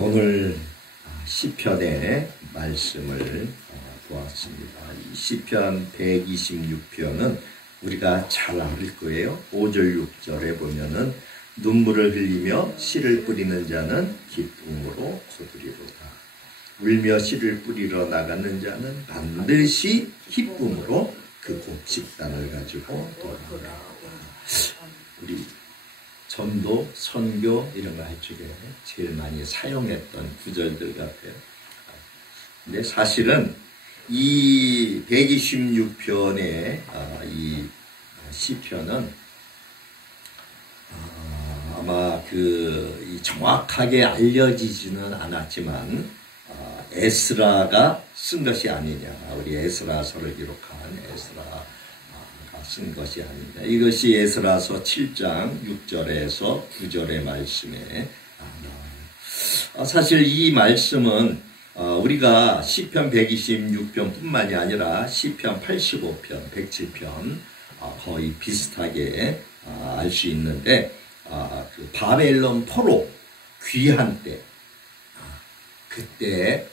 오늘 시편의 말씀을 보았습니다. 이 시편 126편은 우리가 잘 알 거예요. 5절 6절에 보면은 눈물을 흘리며 씨를 뿌리는 자는 기쁨으로 거두리로다. 울며 씨를 뿌리러 나가는 자는 반드시 기쁨으로 그 곡식단을 가지고 돌아오리로다. 우리 전도, 선교 이런 거 할 적에 제일 많이 사용했던 구절들 같아요. 근데 사실은 이 126편의 이 시편은 아마 정확하게 알려지지는 않았지만 에스라가 쓴 것이 아니냐, 우리 에스라서를 기록한 에스라가 쓴 것이 아니냐. 이것이 에스라서 7장 6절에서 9절의 말씀에 나와요. 사실 이 말씀은 우리가 시편 126편뿐만이 아니라 시편 85편, 107편 거의 비슷하게 알 수 있는데 그 바벨론 포로 귀한 때 그때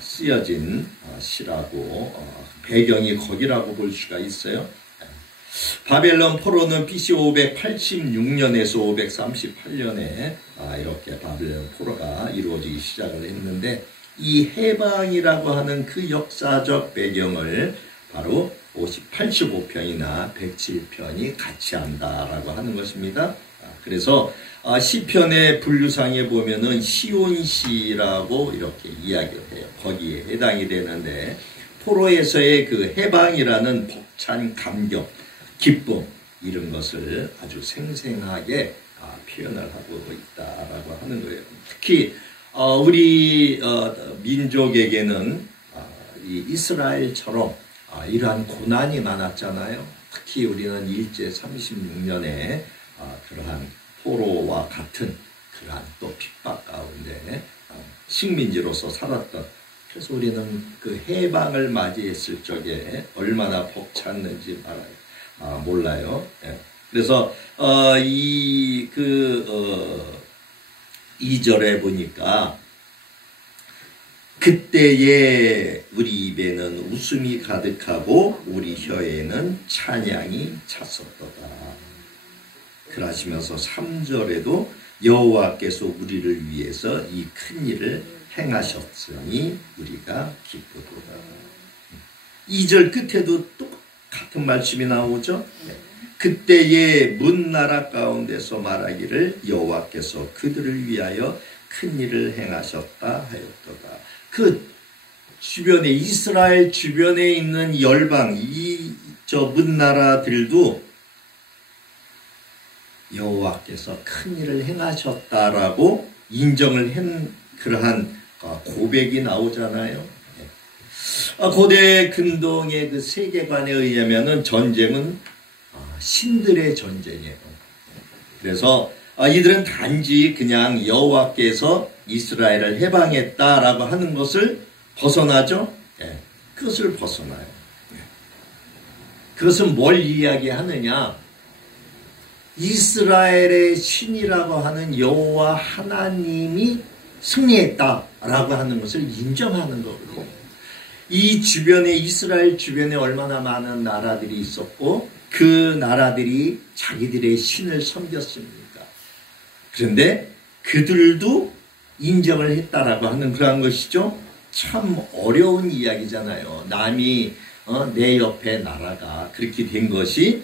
쓰여진 시라고 배경이 거기라고 볼 수가 있어요. 바벨론 포로는 BC 586년에서 538년에 이렇게 바벨론 포로가 이루어지기 시작을 했는데 이 해방이라고 하는 그 역사적 배경을 바로 85편이나 107편이 같이 한다라고 하는 것입니다. 그래서 시편의 분류상에 보면은 시온시라고 이렇게 이야기를 해요. 거기에 해당이 되는데 포로에서의 그 해방이라는 벅찬 감격, 기쁨 이런 것을 아주 생생하게 표현을 하고 있다라고 하는 거예요. 특히 우리 민족에게는 이 이스라엘처럼 이러한 고난이 많았잖아요. 특히 우리는 일제 36년에 그러한 포로와 같은 그러한 또 핍박 가운데 식민지로서 살았던, 그래서 우리는 그 해방을 맞이했을 적에 얼마나 벅찼는지 몰라요. 그래서 2절에 보니까 그때에 우리 입에는 웃음이 가득하고 우리 혀에는 찬양이 찼었도다. 그러시면서 3절에도 여호와께서 우리를 위해서 이 큰 일을 행하셨으니 우리가 기쁘도다. 2절 끝에도 또 같은 말씀이 나오죠. 그때에 문나라 가운데서 말하기를 여호와께서 그들을 위하여 큰 일을 행하셨다 하였도다. 그 주변에 이스라엘 주변에 있는 열방 문나라들도 여호와께서 큰 일을 행하셨다라고 인정을 한 그러한 고백이 나오잖아요. 고대 근동의 그 세계관에 의하면은 전쟁은 신들의 전쟁이에요. 그래서 이들은 단지 그냥 여호와께서 이스라엘을 해방했다라고 하는 것을 벗어나죠. 그것을 벗어나요. 그것은 뭘 이야기하느냐? 이스라엘의 신이라고 하는 여호와 하나님이 승리했다라고 하는 것을 인정하는 거거든요. 이 주변에 이스라엘 주변에 얼마나 많은 나라들이 있었고 그 나라들이 자기들의 신을 섬겼습니까? 그런데 그들도 인정을 했다라고 하는 그런 것이죠. 참 어려운 이야기잖아요. 남이 내 옆에 나라가 그렇게 된 것이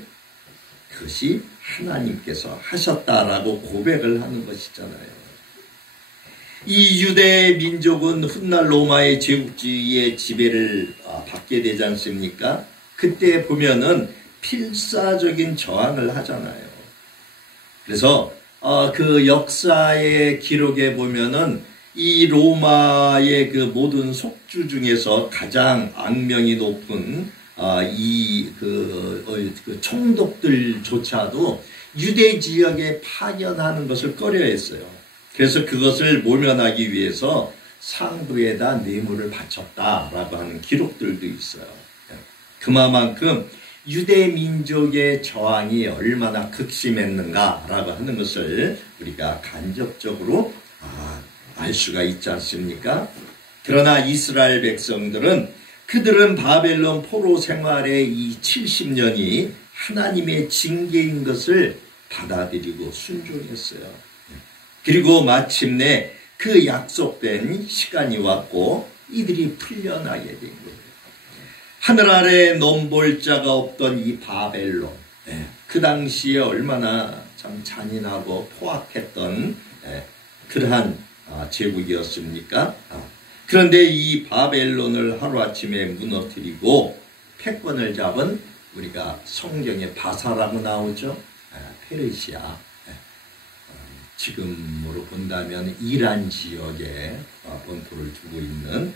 그것이 하나님께서 하셨다라고 고백을 하는 것이잖아요. 이 유대 민족은 훗날 로마의 제국주의의 지배를 받게 되지 않습니까? 그때 보면은 필사적인 저항을 하잖아요. 그래서 그 역사의 기록에 보면은 이 로마의 그 모든 속주 중에서 가장 악명이 높은 그 총독들조차도 유대 지역에 파견하는 것을 꺼려했어요. 그래서 그것을 모면하기 위해서 상부에다 뇌물을 바쳤다라고 하는 기록들도 있어요. 그만큼 유대 민족의 저항이 얼마나 극심했는가라고 하는 것을 우리가 간접적으로 알 알 수가 있지 않습니까? 그러나 이스라엘 백성들은 그들은 바벨론 포로 생활의 이 70년이 하나님의 징계인 것을 받아들이고 순종했어요. 그리고 마침내 그 약속된 시간이 왔고 이들이 풀려나게 된 거예요. 하늘 아래 넘볼 자가 없던 이 바벨론, 그 당시에 얼마나 참 잔인하고 포악했던 그러한 제국이었습니까? 그런데 이 바벨론을 하루아침에 무너뜨리고 패권을 잡은, 우리가 성경에 바사라고 나오죠. 페르시아, 지금으로 본다면 이란 지역에 본토를 두고 있는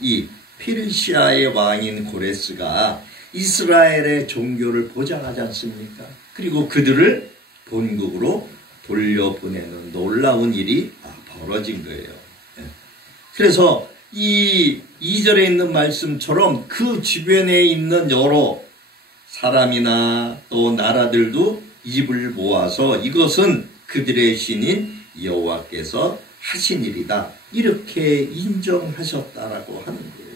이 페르시아의 왕인 고레스가 이스라엘의 종교를 보장하지 않습니까? 그리고 그들을 본국으로 돌려보내는 놀라운 일이 벌어진 거예요. 그래서 이 2절에 있는 말씀처럼 그 주변에 있는 여러 사람이나 또 나라들도 입을 모아서 이것은 그들의 신인 여호와께서 하신 일이다, 이렇게 인정하셨다라고 하는 거예요.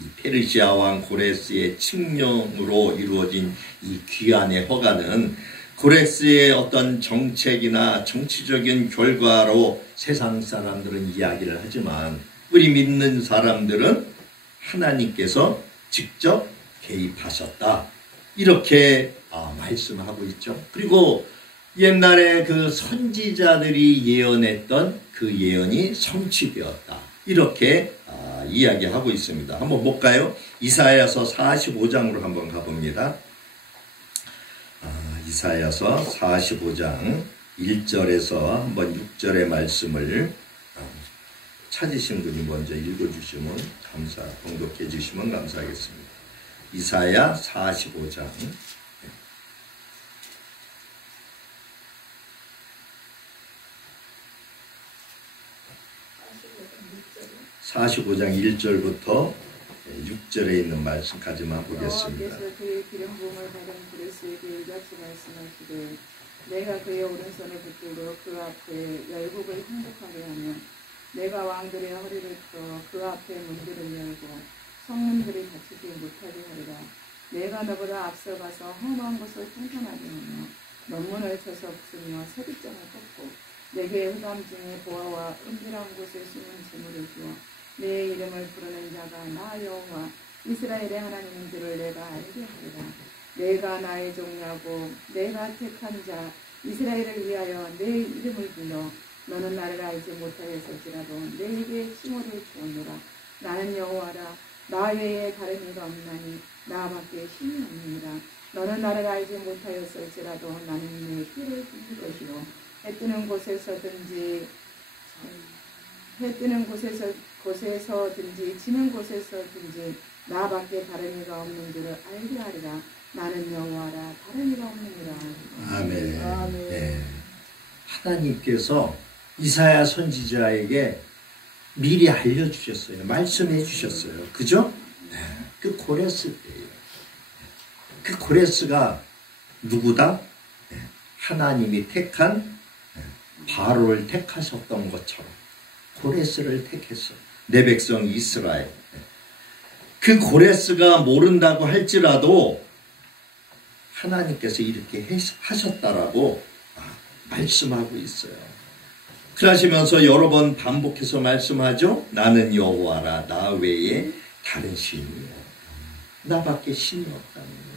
이 페르시아 왕 고레스의 칙령으로 이루어진 이 귀환의 허가는 고레스의 어떤 정책이나 정치적인 결과로 세상 사람들은 이야기를 하지만 우리 믿는 사람들은 하나님께서 직접 개입하셨다, 이렇게 말씀하고 있죠. 그리고 옛날에 그 선지자들이 예언했던 그 예언이 성취되었다, 이렇게 이야기하고 있습니다. 한번 볼까요? 이사야서 45장으로 한번 가봅니다. 이사야서 45장 1절에서 한번 6절의 말씀을 찾으신 분이 먼저 읽어주시면 봉독해 주시면 감사하겠습니다. 이사야 45장 45장 1절부터 6절에 있는 말씀까지만 보겠습니다. 여호와께서 그의 기름 부음을 받은 고레스에게 이같이 말씀하시되, 내가 그의 오른손을 붙들고 그 앞에 열국을 항복하게 하며 내가 왕들의 허리를 풀어 그 앞에 문들을 열고 성문들이 닫히지 못하게 하리라. 내가 너보다 앞서가서 험한 곳을 평탄하게 하며 논문을 쳐서 부수며 서리장을 꺾고 내게 흑암 중에 보아와 은밀한 곳에 숨은 재물을 주어 내 이름을 부르는 자가 나 여호와 이스라엘의 하나님인 줄을 내가 알게 하리라. 내가 나의 종ля고 내가 택한 자 이스라엘을 위하여 내 이름을 불러 너는 나를 알지 못하였을지라도 내게 칭호를 주었노라. 나는 여호와라. 나 외에 다른 이가 없나니 나밖에 신이 없느니라. 너는 나를 알지 못하였을지라도 나는 내 피를 흘릴 것이요 해 뜨는 곳에서든지 지는 곳에서든지 나밖에 다른 이가 없는 줄을 알게 하리라. 나는 여호와라. 다른 이가 없느니라. 아멘. 아멘. 네. 하나님께서 이사야 선지자에게 미리 알려주셨어요. 말씀해 주셨어요. 그죠? 네. 그 고레스 때예요. 그 고레스가 누구다? 네. 하나님이 택한 바로를 택하셨던 것처럼 고레스를 택했어요. 내 백성 이스라엘. 그 고레스가 모른다고 할지라도 하나님께서 이렇게 하셨다라고 말씀하고 있어요. 그러시면서 여러 번 반복해서 말씀하죠. 나는 여호와라. 나 외에 다른 신이 없다. 나밖에 신이 없다는 거예요.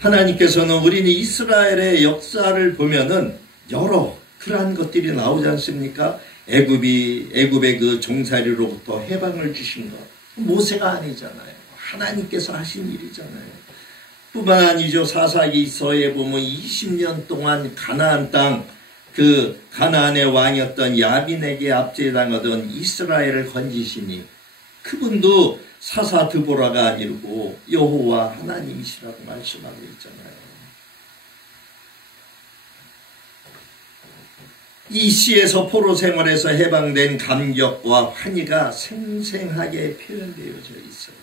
하나님께서는 우리는 이스라엘의 역사를 보면은 여러 그러한 것들이 나오지 않습니까? 애굽의 그 종살이로부터 해방을 주신 것, 모세가 아니잖아요. 하나님께서 하신 일이잖아요. 뿐만 아니죠. 사사기서에 보면 20년 동안 가나안 땅, 그 가나안의 왕이었던 야빈에게 압제당하던 이스라엘을 건지시니 그분도 사사 드보라가 아니고 여호와 하나님이시라고 말씀하고 있잖아요. 이 시에서 포로 생활에서 해방된 감격과 환희가 생생하게 표현되어져 있어요.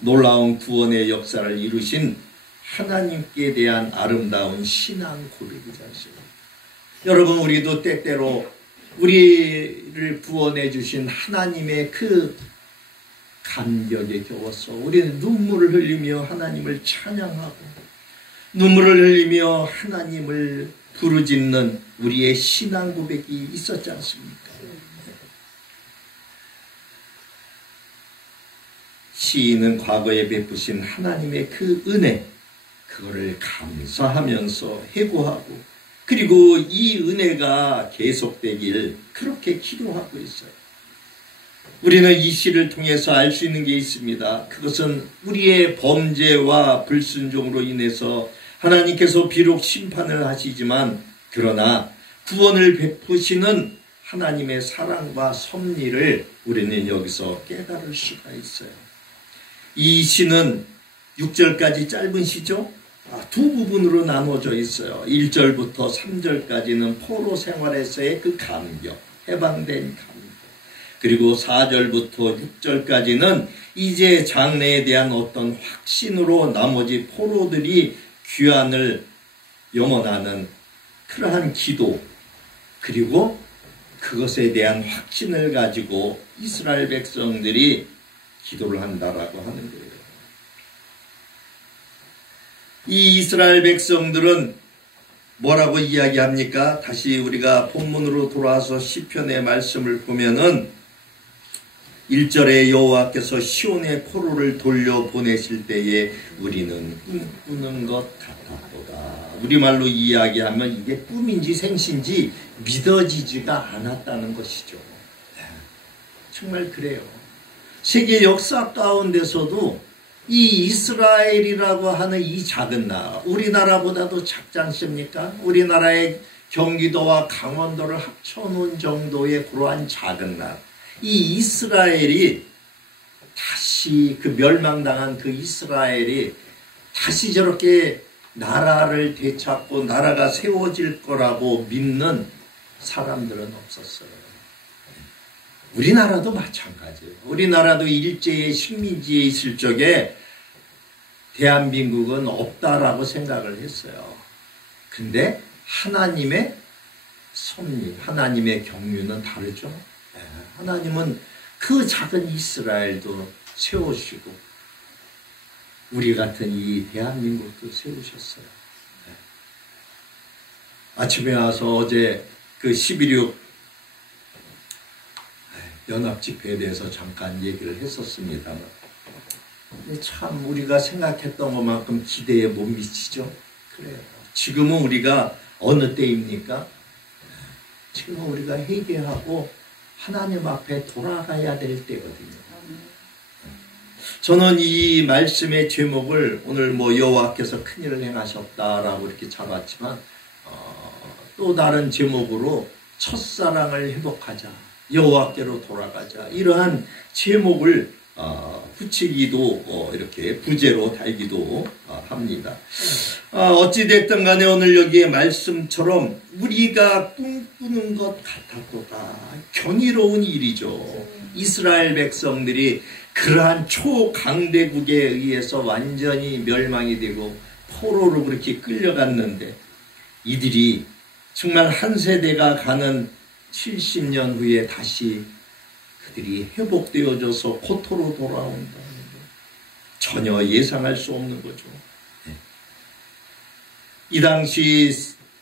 놀라운 구원의 역사를 이루신 하나님께 대한 아름다운 신앙 고백이지 않습니까? 여러분, 우리도 때때로 우리를 구원해 주신 하나님의 그 감격에 겨워서 우리는 눈물을 흘리며 하나님을 찬양하고 눈물을 흘리며 하나님을 부르짖는 우리의 신앙 고백이 있었지 않습니까? 시인은 과거에 베푸신 하나님의 그 은혜, 그거를 감사하면서 회고하고 그리고 이 은혜가 계속되길 그렇게 기도하고 있어요. 우리는 이 시를 통해서 알 수 있는 게 있습니다. 그것은 우리의 범죄와 불순종으로 인해서 하나님께서 비록 심판을 하시지만 그러나 구원을 베푸시는 하나님의 사랑과 섭리를 우리는 여기서 깨달을 수가 있어요. 이 시는 6절까지 짧은 시죠. 두 부분으로 나눠져 있어요. 1절부터 3절까지는 포로 생활에서의 그 감격, 해방된 감격. 그리고 4절부터 6절까지는 이제 장래에 대한 어떤 확신으로 나머지 포로들이 귀환을 염원하는 그러한 기도, 그리고 그것에 대한 확신을 가지고 이스라엘 백성들이 기도를 한다라고 하는 거예요. 이 이스라엘 백성들은 뭐라고 이야기합니까? 다시 우리가 본문으로 돌아와서 시편의 말씀을 보면은 1절에 여호와께서 시온의 포로를 돌려보내실 때에 우리는 꿈꾸는 것 같았도다. 우리말로 이야기하면 이게 꿈인지 생신지 믿어지지가 않았다는 것이죠. 정말 그래요. 세계 역사 가운데서도 이 이스라엘이라고 하는 이 작은 나라, 우리나라보다도 작지 않습니까? 우리나라의 경기도와 강원도를 합쳐놓은 정도의 그러한 작은 나라. 이 이스라엘이 다시 그 멸망당한 그 이스라엘이 다시 저렇게 나라를 되찾고 나라가 세워질 거라고 믿는 사람들은 없었어요. 우리나라도 마찬가지예요. 우리나라도 일제의 식민지에 있을 적에 대한민국은 없다라고 생각을 했어요. 근데 하나님의 섭리, 하나님의 경륜은 다르죠. 하나님은 그 작은 이스라엘도 세우시고 우리 같은 이 대한민국도 세우셨어요. 아침에 와서 어제 그 11.6 연합집회에 대해서 잠깐 얘기를 했었습니다만 참 우리가 생각했던 것만큼 기대에 못 미치죠. 그래요. 지금은 우리가 어느 때입니까? 지금은 우리가 회개하고 하나님 앞에 돌아가야 될 때거든요. 저는 이 말씀의 제목을 오늘 여호와께서 큰일을 행하셨다라고 이렇게 잡았지만 또 다른 제목으로 첫사랑을 회복하자, 여호와께로 돌아가자, 이러한 제목을 붙이기도 이렇게 부제로 달기도 합니다. 어찌됐든 간에 오늘 여기의 말씀처럼 우리가 꿈꾸는 것 같았도다. 경이로운 일이죠. 이스라엘 백성들이 그러한 초강대국에 의해서 완전히 멸망이 되고 포로로 그렇게 끌려갔는데 이들이 정말 한 세대가 가는 70년 후에 다시 그들이 회복되어져서 고토로 돌아온다는 것, 전혀 예상할 수 없는 거죠. 이 당시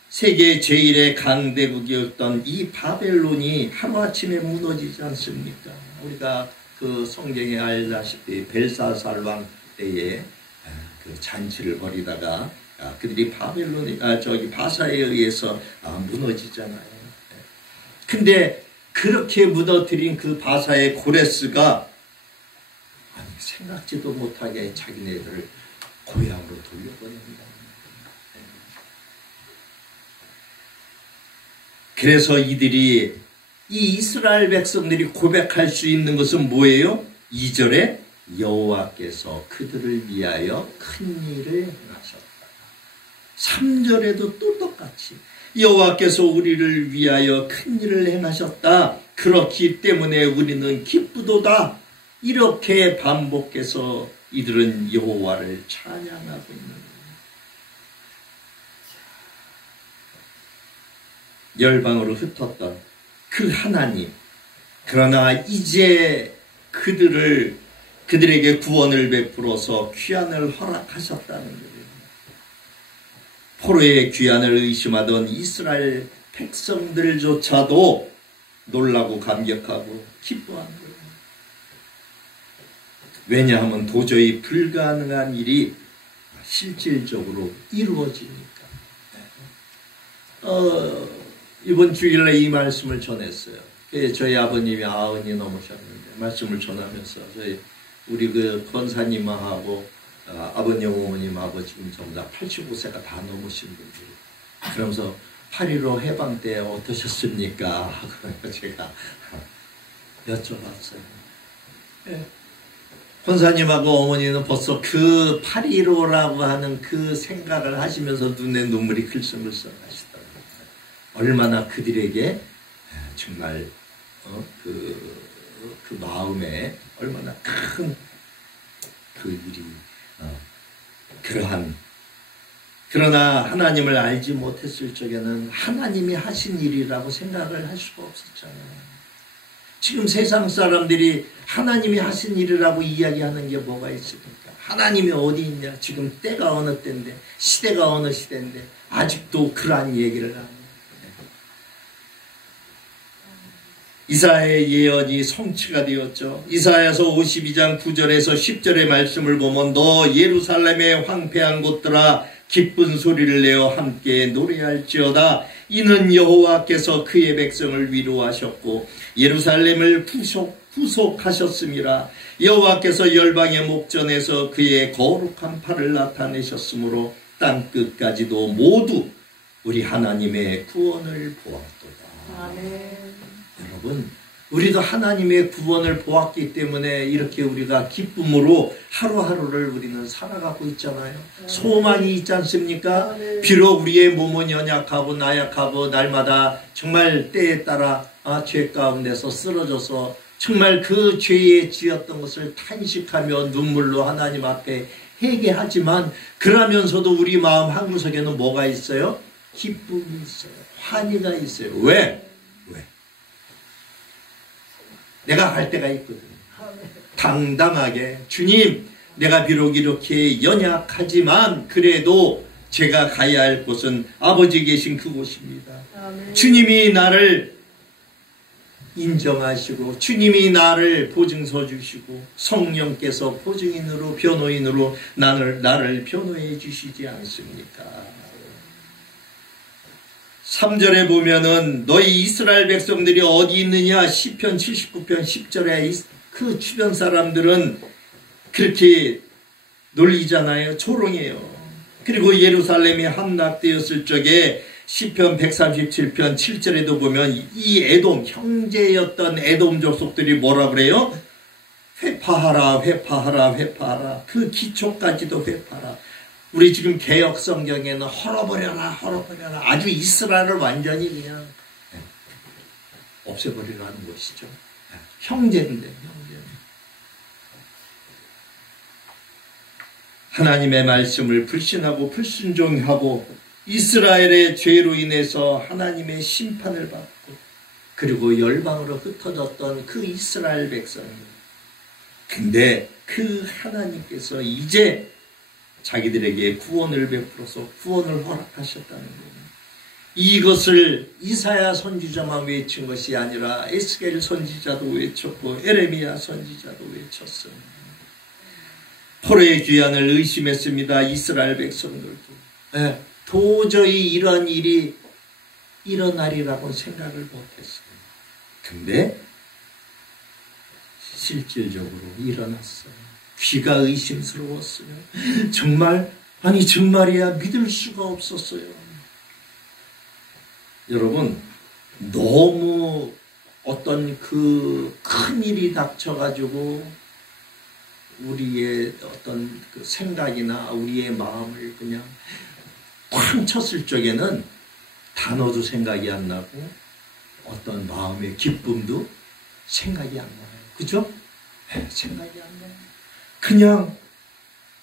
세계 제1의 강대국이었던 이 바벨론이 하루아침에 무너지지 않습니까? 우리가 그 성경에 알다시피 벨사살 왕 때에 그 잔치를 벌이다가 그들이 바사에 의해서 무너지잖아요. 근데 그렇게 묻어들인 그 바사의 고레스가 생각지도 못하게 자기네들을 고향으로 돌려보냅니다. 그래서 이들이 이 이스라엘 백성들이 고백할 수 있는 것은 뭐예요? 2절에 여호와께서 그들을 위하여 큰 일을 행하셨다. 3절에도 또 똑같이 여호와께서 우리를 위하여 큰 일을 행하셨다. 그렇기 때문에 우리는 기쁘도다. 이렇게 반복해서 이들은 여호와를 찬양하고 있는 거예요. 열방으로 흩었던 그 하나님, 그러나 이제 그들에게 구원을 베풀어서 귀환을 허락하셨다는 거예요. 포로의 귀환을 의심하던 이스라엘 백성들조차도 놀라고 감격하고 기뻐한 거예요. 왜냐하면 도저히 불가능한 일이 실질적으로 이루어지니까. 이번 주일에 이 말씀을 전했어요. 저희 아버님이 90이 넘으셨는데 말씀을 전하면서 우리 그 권사님하고 아버님 어머님하고 지금 전부 다 85세가 다 넘으신 분들, 그러면서 8.15 해방 때 어떠셨습니까? 하고 제가 여쭤봤어요. 네. 권사님하고 어머니는 벌써 그 8.15라고 하는 그 생각을 하시면서 눈에 눈물이 글썽글썽 하시더라고요. 얼마나 그들에게 정말 그 마음에 얼마나 큰 그 일이 그러나 하나님을 알지 못했을 적에는 하나님이 하신 일이라고 생각을 할 수가 없었잖아요. 지금 세상 사람들이 하나님이 하신 일이라고 이야기하는 게 뭐가 있습니까? 하나님이 어디 있냐? 지금 때가 어느 때인데, 시대가 어느 시대인데 아직도 그러한 얘기를 합니다. 이사야의 예언이 성취가 되었죠. 이사야서 52장 9절에서 10절의 말씀을 보면 너 예루살렘의 황폐한 곳들아 기쁜 소리를 내어 함께 노래할지어다. 이는 여호와께서 그의 백성을 위로하셨고 예루살렘을 구속하셨음이라. 여호와께서 열방의 목전에서 그의 거룩한 팔을 나타내셨으므로 땅끝까지도 모두 우리 하나님의 구원을 보았도다. 아멘. 여러분, 우리도 하나님의 구원을 보았기 때문에 이렇게 우리가 기쁨으로 하루하루를 우리는 살아가고 있잖아요. 소망이 있지 않습니까? 비록 우리의 몸은 연약하고 나약하고 날마다 정말 때에 따라 죄 가운데서 쓰러져서 정말 그 죄에 지었던 것을 탄식하며 눈물로 하나님 앞에 회개하지만, 그러면서도 우리 마음 한구석에는 뭐가 있어요? 기쁨이 있어요. 환희가 있어요. 왜? 내가 갈 때가 있거든요. 당당하게 주님, 내가 비록 이렇게 연약하지만 그래도 제가 가야 할 곳은 아버지 계신 그곳입니다. 아멘. 주님이 나를 인정하시고 주님이 나를 보증서 주시고 성령께서 보증인으로 변호인으로 나를 변호해 주시지 않습니까? 3절에 보면은 너희 이스라엘 백성들이 어디 있느냐? 시편 79편 10절에 그 주변 사람들은 그렇게 놀리잖아요. 조롱해요. 그리고 예루살렘이 함락되었을 적에 시편 137편 7절에도 보면 이 에돔, 형제였던 에돔 족속들이 뭐라 그래요? 회파하라, 회파하라, 회파하라. 그 기초까지도 회파하라. 우리 지금 개역 성경에는 헐어버려라, 헐어버려라. 아주 이스라엘을 완전히 그냥 없애버리라는 것이죠. 형제인데, 형제. 하나님의 말씀을 불신하고 불순종하고 이스라엘의 죄로 인해서 하나님의 심판을 받고 그리고 열방으로 흩어졌던 그 이스라엘 백성들. 근데 그 하나님께서 이제 자기들에게 구원을 베풀어서 구원을 허락하셨다는 거예요. 이것을 이사야 선지자만 외친 것이 아니라 에스겔 선지자도 외쳤고 에레미야 선지자도 외쳤어요. 포로의 귀환을 의심했습니다. 이스라엘 백성들도. 네, 도저히 이런 일이 일어나리라고 생각을 못했어요. 근데 실질적으로 일어났어요. 귀가 의심스러웠어요. 정말, 아니 정말이야 믿을 수가 없었어요. 여러분, 너무 어떤 그 큰 일이 닥쳐가지고 우리의 어떤 그 생각이나 우리의 마음을 그냥 쾅 쳤을 적에는 단어도 생각이 안 나고 어떤 마음의 기쁨도 생각이 안 나요. 그죠? 생각이 안 나요.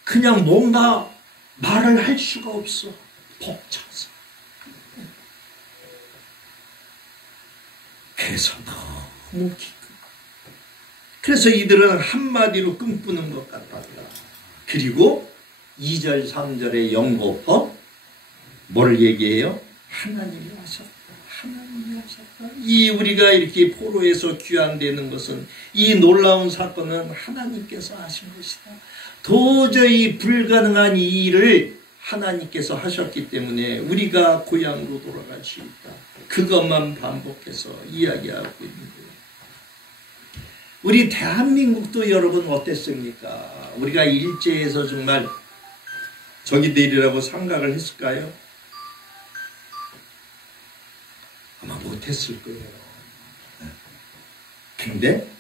그냥 뭔가 말을 할 수가 없어. 벅차서. 그래서 너무 기쁘. 그래서 이들은 한마디로 꿈꾸는 것 같았다. 그리고 2절 3절의 연거법 뭐를 얘기해요? 하나님이 하셨다. 하나님이 하셨다. 이 우리가 이렇게 포로에서 귀환되는 것은, 이 놀라운 사건은 하나님께서 하신 것이다. 도저히 불가능한 이 일을 하나님께서 하셨기 때문에 우리가 고향으로 돌아갈 수 있다. 그것만 반복해서 이야기하고 있는 거예요. 우리 대한민국도 여러분 어땠습니까? 우리가 일제에서 정말 적이 되리라고 생각을 했을까요? 아마 못했을 거예요. 근데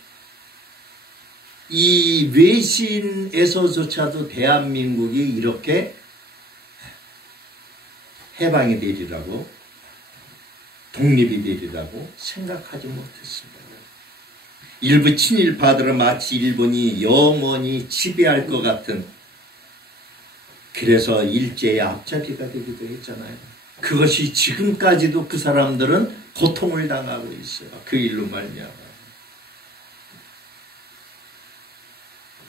이 외신에서조차도 대한민국이 이렇게 해방이 되리라고, 독립이 되리라고 생각하지 못했습니다. 일부 친일파들은 마치 일본이 영원히 지배할 것 같은, 그래서 일제의 앞잡이가 되기도 했잖아요. 그것이 지금까지도 그 사람들은 고통을 당하고 있어요. 그 일로 말미암아.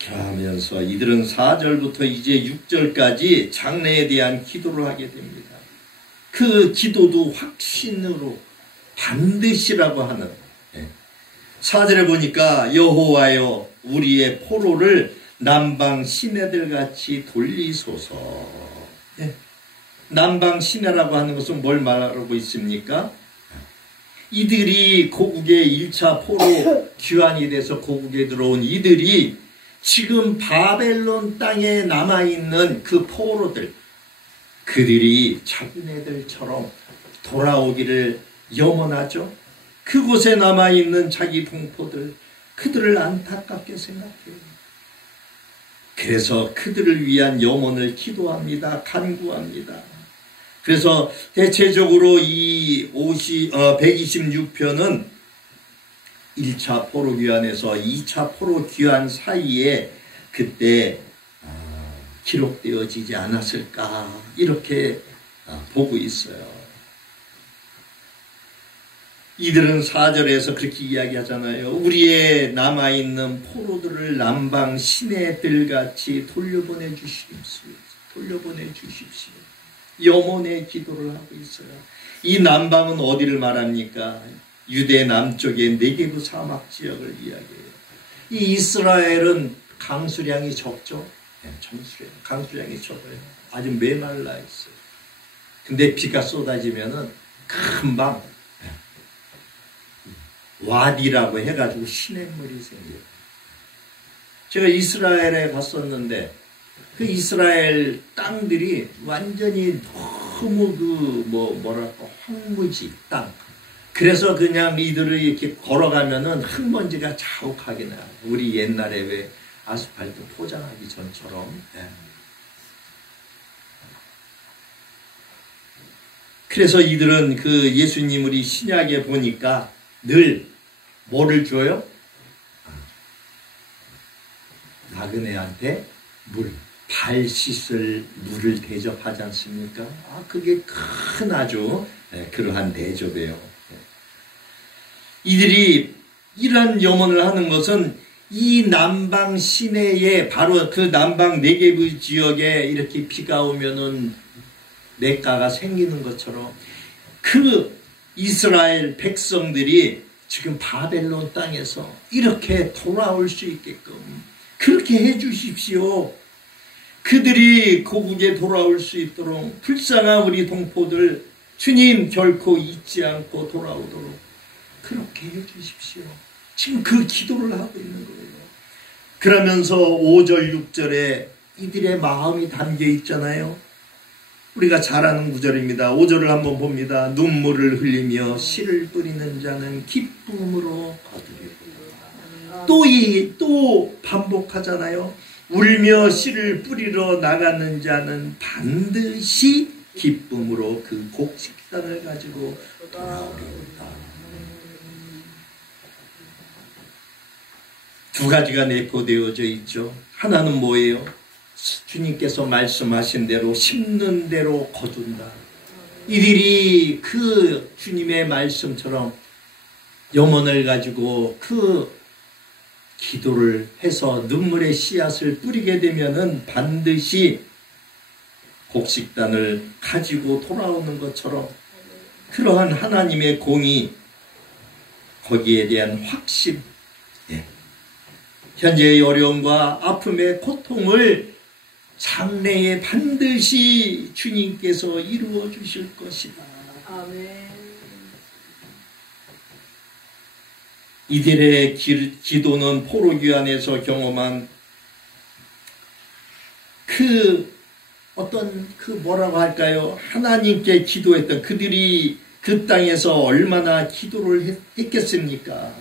그러면서 이들은 4절부터 이제 6절까지 장래에 대한 기도를 하게 됩니다. 그 기도도 확신으로 반드시라고 하는, 4절에 보니까 여호와여 우리의 포로를 남방 시내들같이 돌리소서. 남방 시내라고 하는 것은 뭘 말하고 있습니까? 이들이 고국에 1차 포로 귀환이 돼서 고국에 들어온 이들이 지금 바벨론 땅에 남아있는 그 포로들, 그들이 자기네들처럼 돌아오기를 염원하죠. 그곳에 남아있는 자기 동포들, 그들을 안타깝게 생각해요. 그래서 그들을 위한 염원을 기도합니다. 간구합니다. 그래서 대체적으로 이 126편은 1차 포로 귀환에서 2차 포로 귀환 사이에 그때 기록되어지지 않았을까, 이렇게 보고 있어요. 이들은 4절에서 그렇게 이야기하잖아요. 우리의 남아있는 포로들을 남방 시내들같이 돌려보내 주십시오. 돌려보내 주십시오. 염원의 기도를 하고 있어요. 이 남방은 어디를 말합니까? 유대 남쪽의 네게브 사막 지역을 이야기해요. 이 이스라엘은 강수량이 적죠. 강수량이 적어요. 아주 메말라 있어요. 근데 비가 쏟아지면은 금방 와디라고 해가지고 시냇물이 생겨요. 제가 이스라엘에 갔었는데 그 이스라엘 땅들이 완전히 너무 뭐랄까 황무지 땅. 그래서 그냥 이들을 이렇게 걸어가면은 흙먼지가 자욱하게 나요. 우리 옛날에 왜 아스팔트 포장하기 전처럼. 그래서 이들은 그 예수님 우리 신약에 보니까 늘 뭐를 줘요? 나그네한테 발 씻을 물을 대접하지 않습니까? 그게 큰 아주 그러한 대접이에요. 이들이 이런 염원을 하는 것은 이 남방 시내에 바로 그 남방 네게브 지역에 이렇게 비가 오면은 냇가가 생기는 것처럼 그 이스라엘 백성들이 지금 바벨론 땅에서 이렇게 돌아올 수 있게끔 그렇게 해 주십시오. 그들이 고국에 돌아올 수 있도록 불쌍한 우리 동포들 주님 결코 잊지 않고 돌아오도록 그렇게 해 주십시오. 지금 그 기도를 하고 있는 거예요. 그러면서 5절 6절에 이들의 마음이 담겨 있잖아요. 우리가 잘 아는 구절입니다. 5절을 한번 봅니다. 눈물을 흘리며 씨를 뿌리는 자는 기쁨으로 거두리로다. 또 반복하잖아요. 울며 씨를 뿌리러 나가는 자는 반드시 기쁨으로 그 곡식단을 가지고 돌아오리로다. 두 가지가 내포되어져 있죠. 하나는 뭐예요? 주님께서 말씀하신 대로 심는 대로 거둔다. 이들이 그 주님의 말씀처럼 염원을 가지고 그 기도를 해서 눈물의 씨앗을 뿌리게 되면은 반드시 곡식단을 가지고 돌아오는 것처럼 그러한 하나님의 공이 거기에 대한 확신, 현재의 어려움과 아픔의 고통을 장래에 반드시 주님께서 이루어 주실 것이다. 아멘. 이들의 기도는 포로기 안에서 경험한 뭐라고 할까요? 하나님께 기도했던 그들이 그 땅에서 얼마나 기도를 했겠습니까?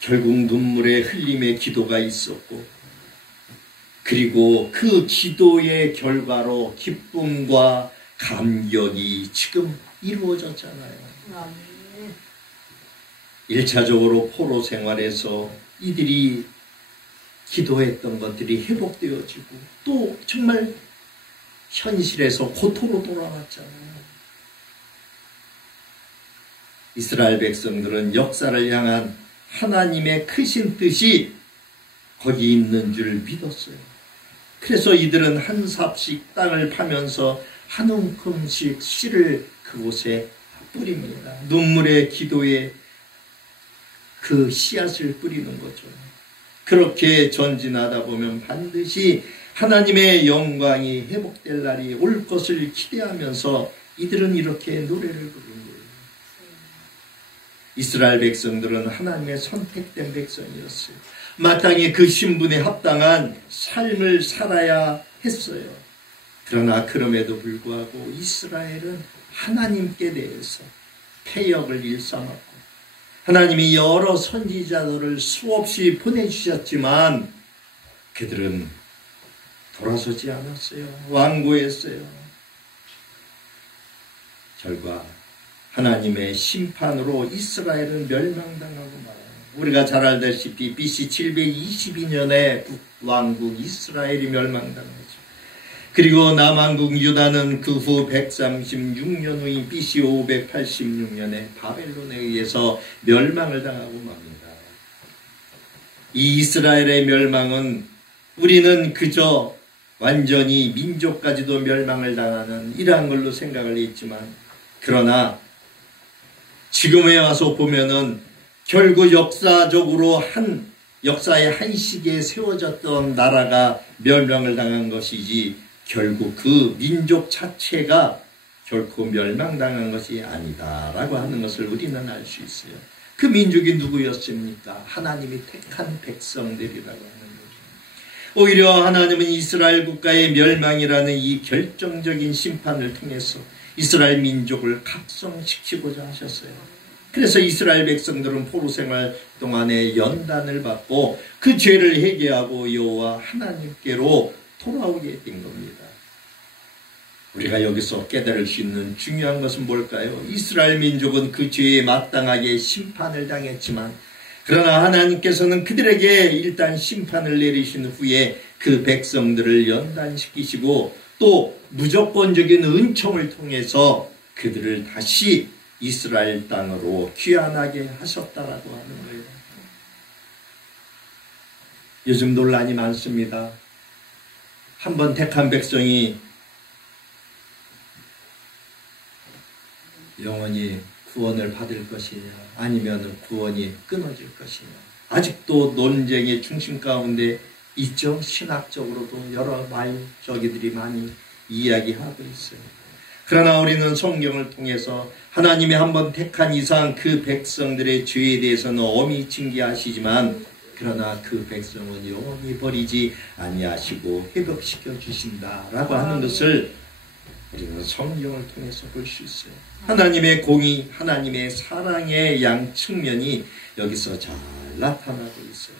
결국 눈물의 흘림의 기도가 있었고, 그리고 그 기도의 결과로 기쁨과 감격이 지금 이루어졌잖아요. 아멘. 1차적으로 포로 생활에서 이들이 기도했던 것들이 회복되어지고 또 정말 현실에서 고토로 돌아왔잖아요. 이스라엘 백성들은 역사를 향한 하나님의 크신 뜻이 거기 있는 줄 믿었어요. 그래서 이들은 한 삽씩 땅을 파면서 한 움큼씩 씨를 그곳에 뿌립니다. 눈물의 기도에 그 씨앗을 뿌리는 거죠. 그렇게 전진하다 보면 반드시 하나님의 영광이 회복될 날이 올 것을 기대하면서 이들은 이렇게 노래를 부르는 거예요. 이스라엘 백성들은 하나님의 선택된 백성이었어요. 마땅히 그 신분에 합당한 삶을 살아야 했어요. 그러나 그럼에도 불구하고 이스라엘은 하나님께 대해서 패역을 일삼았고, 하나님이 여러 선지자들을 수없이 보내주셨지만 그들은 돌아서지 않았어요. 완고했어요. 결과 하나님의 심판으로 이스라엘은 멸망당하고 말아요. 우리가 잘 알다시피 BC 722년에 북왕국 이스라엘이 멸망당하죠. 그리고 남왕국 유다는 그 후 136년 후인 BC 586년에 바벨론에 의해서 멸망을 당하고 맙니다. 이 이스라엘의 멸망은 우리는 그저 완전히 민족까지도 멸망을 당하는 이러한 걸로 생각을 했지만, 그러나 지금에 와서 보면은 결국 역사의 한 시기에 세워졌던 나라가 멸망을 당한 것이지 결국 그 민족 자체가 결코 멸망당한 것이 아니다라고 하는 것을 우리는 알 수 있어요. 그 민족이 누구였습니까? 하나님이 택한 백성들이라고 하는 거죠. 오히려 하나님은 이스라엘 국가의 멸망이라는 이 결정적인 심판을 통해서 이스라엘 민족을 각성시키고자 하셨어요. 그래서 이스라엘 백성들은 포로 생활 동안에 연단을 받고 그 죄를 회개하고 여호와 하나님께로 돌아오게 된 겁니다. 우리가 여기서 깨달을 수 있는 중요한 것은 뭘까요? 이스라엘 민족은 그 죄에 마땅하게 심판을 당했지만, 그러나 하나님께서는 그들에게 일단 심판을 내리신 후에 그 백성들을 연단시키시고 또 무조건적인 은총을 통해서 그들을 다시 이스라엘 땅으로 귀환하게 하셨다라고 하는 거예요. 요즘 논란이 많습니다. 한번 택한 백성이 영원히 구원을 받을 것이냐, 아니면 구원이 끊어질 것이냐. 아직도 논쟁의 중심 가운데 있죠. 신학적으로도 여러 말저기들이 많이 이야기하고 있어요. 그러나 우리는 성경을 통해서 하나님이 한번 택한 이상 그 백성들의 죄에 대해서는 엄히 징계하시지만, 그러나 그 백성은 영원히 버리지 아니하시고 회복시켜 주신다라고 하는 것을 우리는 성경을 통해서 볼 수 있어요. 하나님의 공의, 하나님의 사랑의 양 측면이 여기서 잘 나타나고 있어요.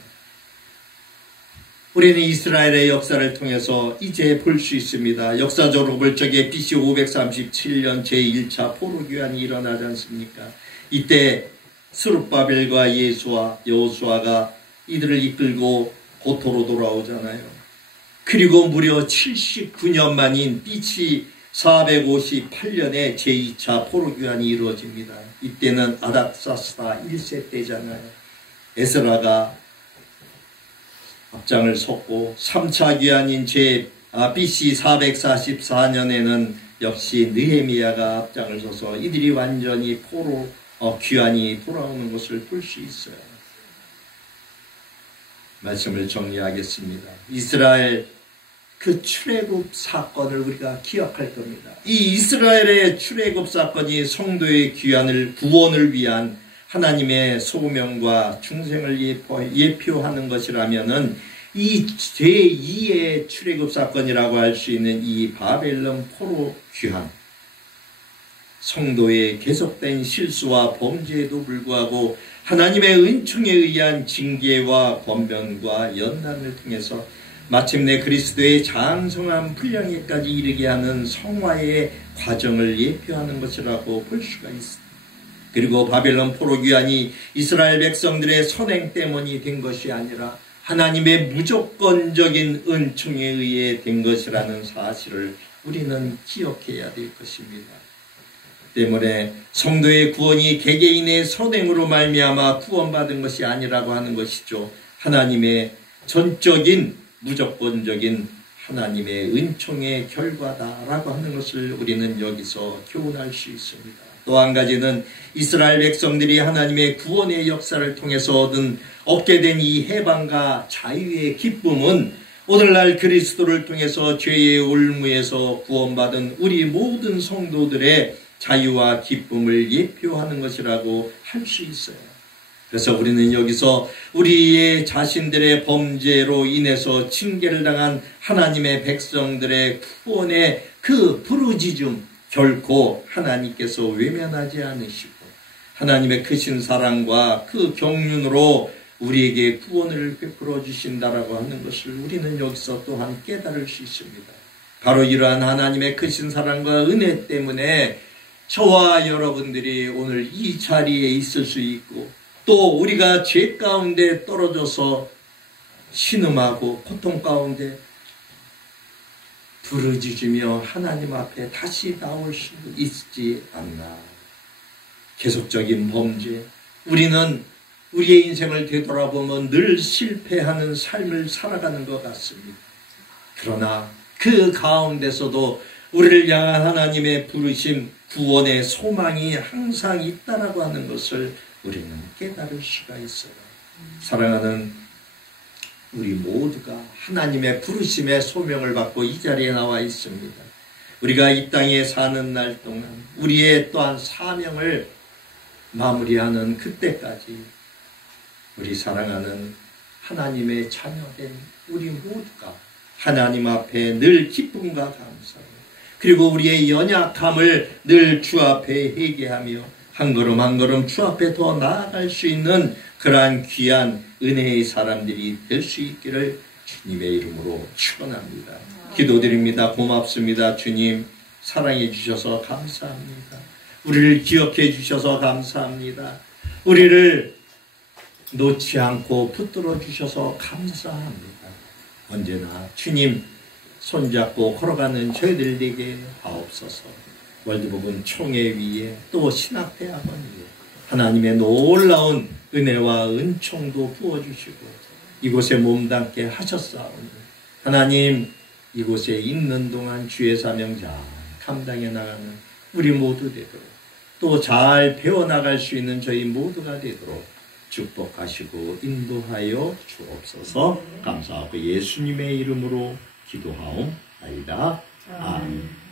우리는 이스라엘의 역사를 통해서 이제 볼 수 있습니다. 역사적으로 볼 적에 BC 537년 제1차 포로귀환이 일어나지 않습니까? 이때 스룹바벨과 여호수아가 이들을 이끌고 고토로 돌아오잖아요. 그리고 무려 79년 만인 BC 458년에 제2차 포로교환이 이루어집니다. 이때는 아닥사스다 1세 때잖아요. 에스라가 앞장을 섰고 3차 귀환인 BC 444년에는 역시 느헤미야가 앞장을 서서 이들이 완전히 포로 귀환이 돌아오는 것을 볼 수 있어요. 말씀을 정리하겠습니다. 이스라엘 그 출애굽 사건을 우리가 기억할 겁니다. 이 이스라엘의 출애굽 사건이 성도의 구원을 위한 하나님의 소명과 충성을 예표하는 것이라면은 이 제2의 출애굽 사건이라고 할 수 있는 이 바벨론 포로 귀환, 성도의 계속된 실수와 범죄에도 불구하고 하나님의 은총에 의한 징계와 권면과 연단을 통해서 마침내 그리스도의 장성한 분량에까지 이르게 하는 성화의 과정을 예표하는 것이라고 볼 수가 있습니다. 그리고 바벨론 포로 귀환이 이스라엘 백성들의 선행 때문이 된 것이 아니라 하나님의 무조건적인 은총에 의해 된 것이라는 사실을 우리는 기억해야 될 것입니다. 때문에 성도의 구원이 개개인의 선행으로 말미암아 구원받은 것이 아니라고 하는 것이죠. 하나님의 전적인 무조건적인 하나님의 은총의 결과다라고 하는 것을 우리는 여기서 교훈할 수 있습니다. 또 한 가지는 이스라엘 백성들이 하나님의 구원의 역사를 통해서 얻게 된 이 해방과 자유의 기쁨은 오늘날 그리스도를 통해서 죄의 올무에서 구원받은 우리 모든 성도들의 자유와 기쁨을 예표하는 것이라고 할 수 있어요. 그래서 우리는 여기서 우리의 자신들의 범죄로 인해서 징계를 당한 하나님의 백성들의 구원의 그 부르짖음, 결코 하나님께서 외면하지 않으시고 하나님의 크신 사랑과 그 경륜으로 우리에게 구원을 베풀어 주신다라고 하는 것을 우리는 여기서 또한 깨달을 수 있습니다. 바로 이러한 하나님의 크신 사랑과 은혜 때문에 저와 여러분들이 오늘 이 자리에 있을 수 있고 또 우리가 죄 가운데 떨어져서 신음하고 고통 가운데 부르짖으며 하나님 앞에 다시 나올 수 있지 않나. 계속적인 범죄, 우리는 우리의 인생을 되돌아보면 늘 실패하는 삶을 살아가는 것 같습니다. 그러나 그 가운데서도 우리를 향한 하나님의 부르심, 구원의 소망이 항상 있다라고 하는 것을 우리는 깨달을 수가 있어요. 사랑하는 우리 모두가 하나님의 부르심의 소명을 받고 이 자리에 나와 있습니다. 우리가 이 땅에 사는 날 동안 우리의 또한 사명을 마무리하는 그때까지 우리 사랑하는 하나님의 자녀된 우리 모두가 하나님 앞에 늘 기쁨과 감사 그리고 우리의 연약함을 늘 주 앞에 회개하며 한 걸음 한 걸음 주 앞에 더 나아갈 수 있는 그러한 귀한 은혜의 사람들이 될 수 있기를 주님의 이름으로 축원합니다. 기도드립니다. 고맙습니다. 주님 사랑해 주셔서 감사합니다. 우리를 기억해 주셔서 감사합니다. 우리를 놓지 않고 붙들어 주셔서 감사합니다. 언제나 주님 손잡고 걸어가는 저희들에게 하옵소서. 월드복음 총회 위에 또 신학대학원 위에 하나님의 놀라운 은혜와 은총도 부어주시고 이곳에 몸담게 하셨사오니 하나님 이곳에 있는 동안 주의 사명 잘 감당해 나가는 우리 모두 되도록 또 잘 배워나갈 수 있는 저희 모두가 되도록 축복하시고 인도하여 주옵소서. 감사하고 예수님의 이름으로 기도하옵나이다. 아멘.